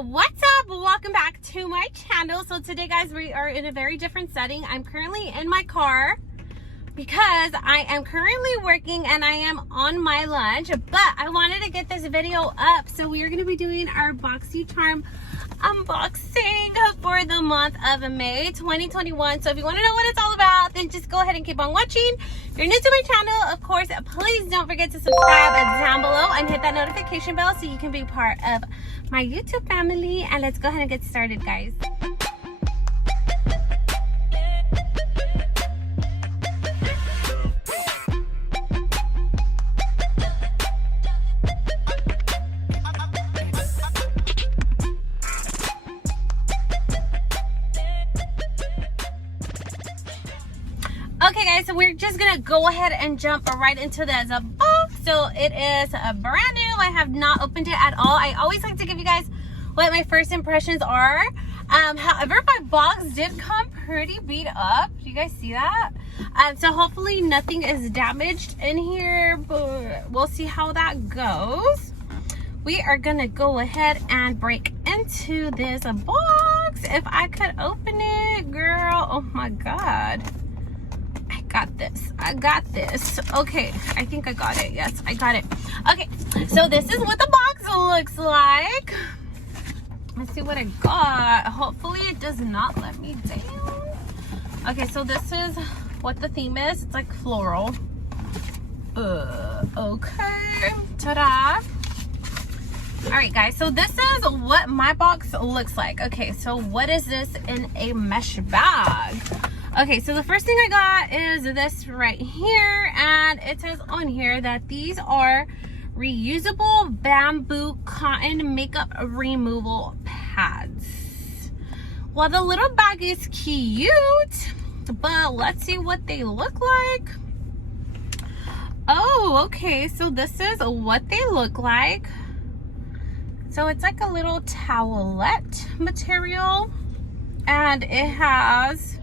What's up? Welcome back to my channel. So today, guys, we are in a very different setting. I'm currently in my car because I am currently working and I am on my lunch, but I wanted to get this video up. So we are going to be doing our Boxycharm unboxing for the month of May 2021. So if you want to know what it's all about, then just go ahead and keep on watching. If you're new to my channel, of course, please don't forget to subscribe down below and hit that notification bell so you can be part of my YouTube family. And let's go ahead and get started, guys. Okay, guys, so we're just gonna go ahead and jump right into this box. So it is brand new. I have not opened it at all. I always like to give you guys what my first impressions are. However, my box did come pretty beat up. Do you guys see that? So hopefully nothing is damaged in here, but we'll see how that goes. We are gonna go ahead and break into this box. If I could open it, girl. Oh my God. I got this. Okay, I think I got it. Yes, I got it. Okay, so this is what the box looks like. Let's see what I got. Hopefully it does not let me down. Okay, so this is what the theme is. It's like floral. Okay, ta-da. All right, guys, so this is what my box looks like. Okay, so what is this in a mesh bag? Okay, so the first thing I got is this right here, and it says on here that these are reusable bamboo cotton makeup removal pads. Well, the little bag is cute, but let's see what they look like. Oh, okay, so this is what they look like. So it's like a little towelette material, and it has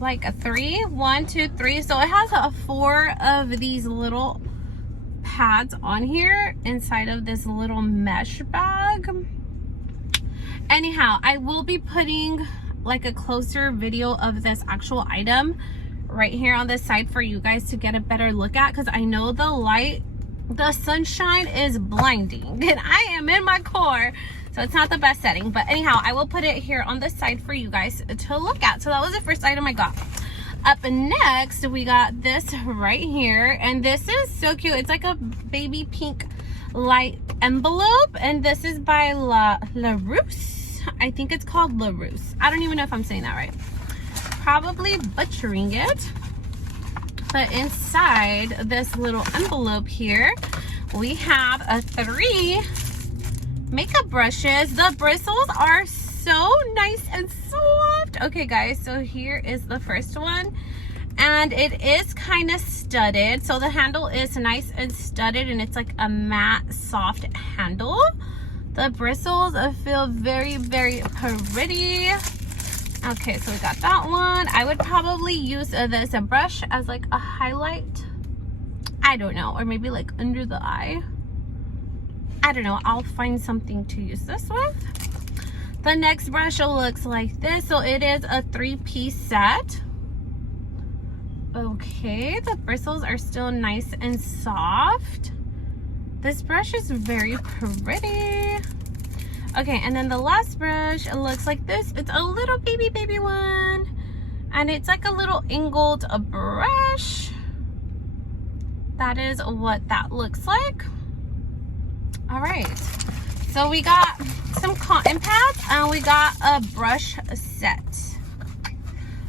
like a 1, 2, 3. So it has 4 of these little pads on here inside of this little mesh bag. Anyhow, I will be putting like a closer video of this actual item right here on this side for you guys to get a better look at, because I know the light, the sunshine is blinding and I am in my car, so it's not the best setting. But anyhow, I will put it here on the side for you guys to look at. So that was the first item I got. Up next, we got this right here, and this is so cute. It's like a baby pink light envelope, and this is by Laruce. I think it's called Laruce. I don't even know if I'm saying that right. Probably butchering it. But inside this little envelope here, we have 3 makeup brushes. The bristles are so nice and soft. Okay, guys, so here is the first one, and it is kind of studded. So the handle is nice and studded, and it's like a matte soft handle. The bristles feel very, very pretty. Okay, so we got that one. I would probably use this brush as like a highlight. I don't know, or maybe like under the eye. I don't know. I'll find something to use this with. The next brush looks like this. So it is a 3-piece set. Okay, the bristles are still nice and soft. This brush is very pretty. Okay, and then the last brush, it looks like this. It's a little baby one, and it's like a little angled brush. That is what that looks like. All right, so we got some cotton pads and we got a brush set.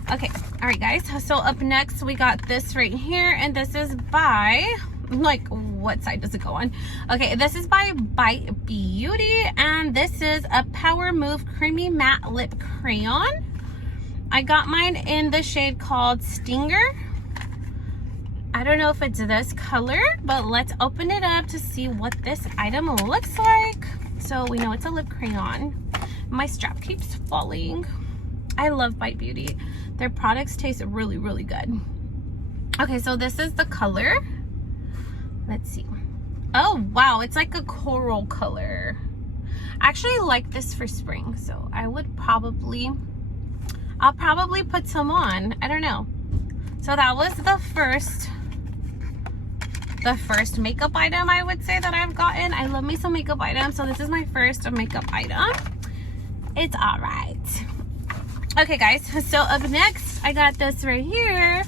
Okay, all right, guys, so up next we got this right here, and this is by, like, what side does it go on? Okay, this is by Bite Beauty, and this is a Power Move Creamy Matte Lip Crayon. I got mine in the shade called Stinger. I don't know if it's this color, but let's open it up to see what this item looks like. So we know it's a lip crayon. My strap keeps falling. I love Bite Beauty. Their products taste really, really good. Okay, so this is the color. Let's see. Oh, wow, it's like a coral color. I actually like this for spring, so I'll probably put some on. I don't know. So that was the first makeup item I would say that I've gotten. I love me some makeup items, so this is my first makeup item. It's all right. Okay guys, so up next I got this right here,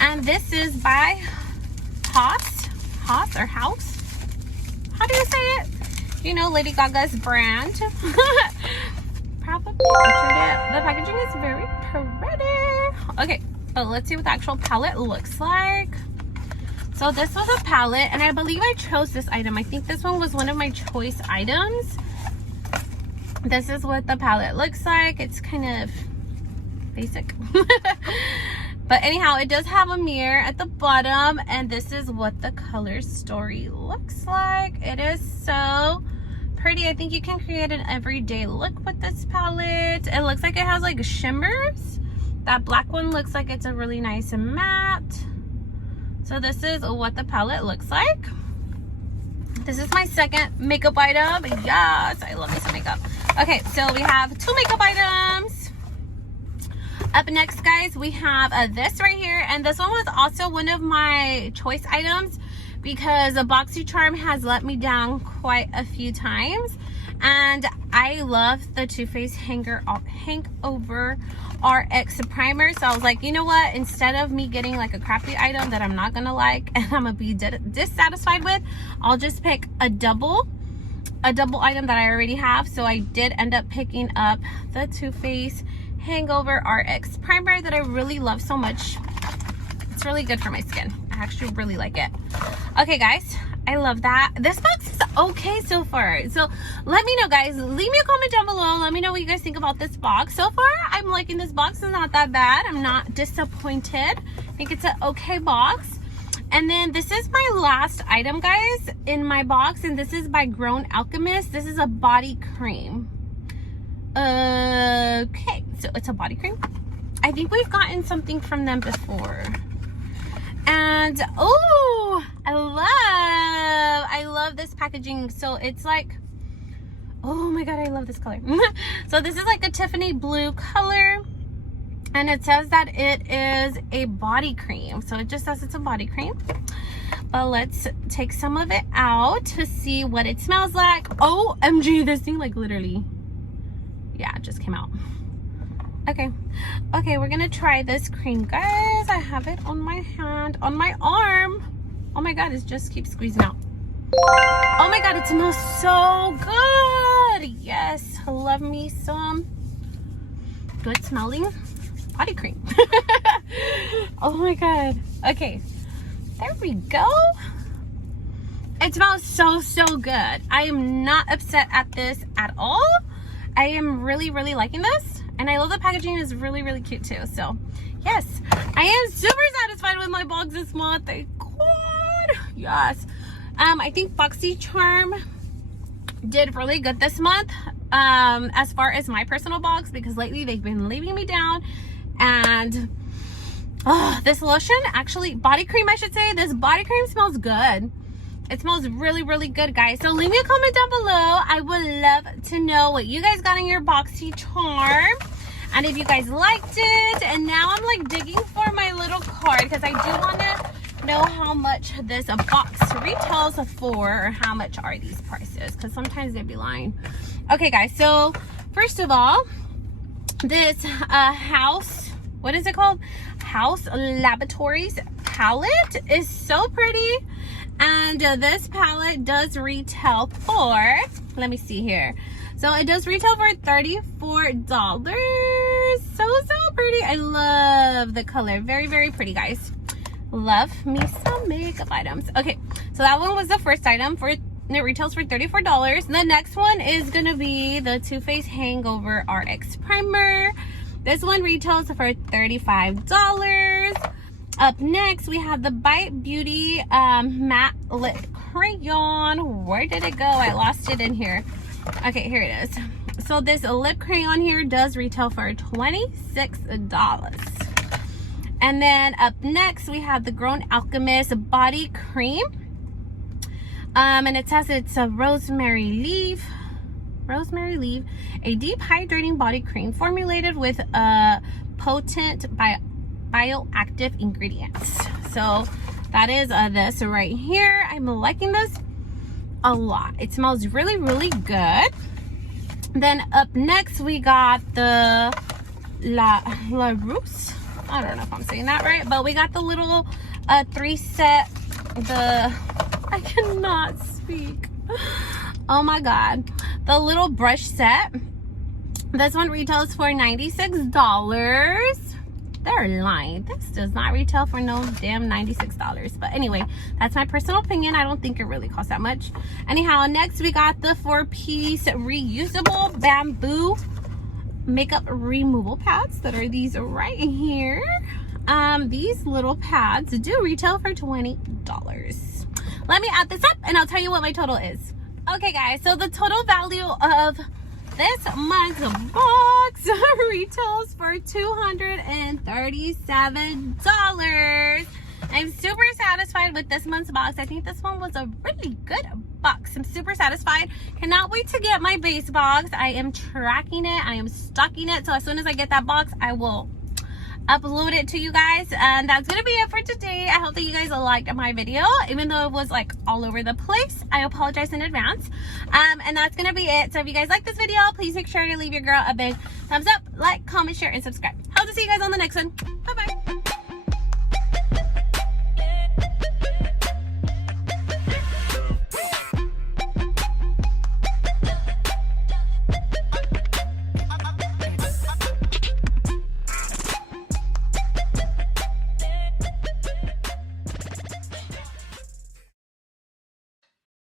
and this is by Haus. How do you say it? You know, Lady Gaga's brand. Probably butchered it. The packaging is very pretty. Okay, but let's see what the actual palette looks like. So this was a palette, and I believe I chose this item. I think this one was one of my choice items. This is what the palette looks like. It's kind of basic. But anyhow, it does have a mirror at the bottom, and this is what the color story looks like. It is so pretty. I think you can create an everyday look with this palette. It looks like it has like shimmers. That black one looks like it's a really nice matte. So this is what the palette looks like. This is my second makeup item. Yes, I love me some makeup. Okay, so we have 2 makeup items. Up next, guys, we have this right here, and this one was also one of my choice items because the Boxycharm has let me down quite a few times, and I love the Too Faced Hangover RX primer. So I was like, you know what, instead of me getting like a crappy item that I'm not gonna like and I'm gonna be dissatisfied with, I'll just pick a double item that I already have. So I did end up picking up the Too Faced Hangover RX primer that I really love so much. It's really good for my skin. I actually really like it. Okay guys, I love that. This box is okay so far. So let me know, guys. Leave me a comment down below. Let me know what you guys think about this box. So far, I'm liking this box. It's not that bad. I'm not disappointed. I think it's an okay box. And then this is my last item, guys, in my box, and this is by Alchemist. This is a body cream. Okay, so it's a body cream. I think we've gotten something from them before. And oh, I love this packaging. So it's like, oh my god, I love this color. So this is like a Tiffany blue color, and it says that it is a body cream. So it just says it's a body cream. But let's take some of it out to see what it smells like. OMG, this thing like literally, yeah, it just came out. Okay, we're gonna try this cream, guys. I have it on my hand, on my arm. Oh my god, it just keeps squeezing out. Oh my god, it smells so good. Yes, love me some good smelling body cream. Oh my god. Okay, there we go. It smells so good. I am not upset at this at all. I am really liking this, and I love the packaging is really cute too. So yes, I am super satisfied with my box this month. Thank god. Yes. I think Boxycharm did really good this month as far as my personal box, because lately they've been leaving me down. And this lotion, actually body cream I should say, this body cream smells good. It smells really good, guys. So leave me a comment down below. I would love to know what you guys got in your Boxycharm, and if you guys liked it. And now I'm like digging for my little card, because I do want to know how much this box retails for, or how much are these prices, because sometimes they'd be lying. Okay guys, so first of all, this what is it called? Haus Laboratories palette is so pretty. And this palette does retail for, let me see here. So it does retail for $34. So pretty. I love the color. Very pretty, guys. Love me some makeup items. Okay, so that one was the first item. It retails for $34. The next one is gonna be the Too Faced Hangover RX primer. This one retails for $35. Up next, we have the Bite Beauty matte lip crayon. Where did it go? I lost it in here. Okay, here it is. So this lip crayon here does retail for $26. And then up next, we have the Alchemist body cream. And it says it's a rosemary rosemary leaf, a deep hydrating body cream formulated with potent bioactive ingredients. So that is this right here. I'm liking this a lot. It smells really, really good. Then up next we got the Laruce. I don't know if I'm saying that right, but we got the little 3-set, I cannot speak. Oh my god. The little brush set. This one retails for $96. They're lying. This does not retail for no damn $96. But anyway, that's my personal opinion. I don't think it really costs that much. Anyhow, next we got the 4-piece reusable bamboo makeup removal pads that are these right here. These little pads do retail for $20. Let me add this up and I'll tell you what my total is. Okay guys, so the total value of this month's box retails for $237. I'm super satisfied with this month's box. I think this one was a really good box. I'm super satisfied. Cannot wait to get my base box. I am tracking it. I am stocking it. So as soon as I get that box, I will upload it to you guys. And that's gonna be it for today. I hope that you guys liked my video, even though it was like all over the place. I apologize in advance. And that's gonna be it. So if you guys like this video, please make sure to leave your girl a big thumbs up, like, comment, share, and subscribe. Hope to see you guys on the next one. Bye bye.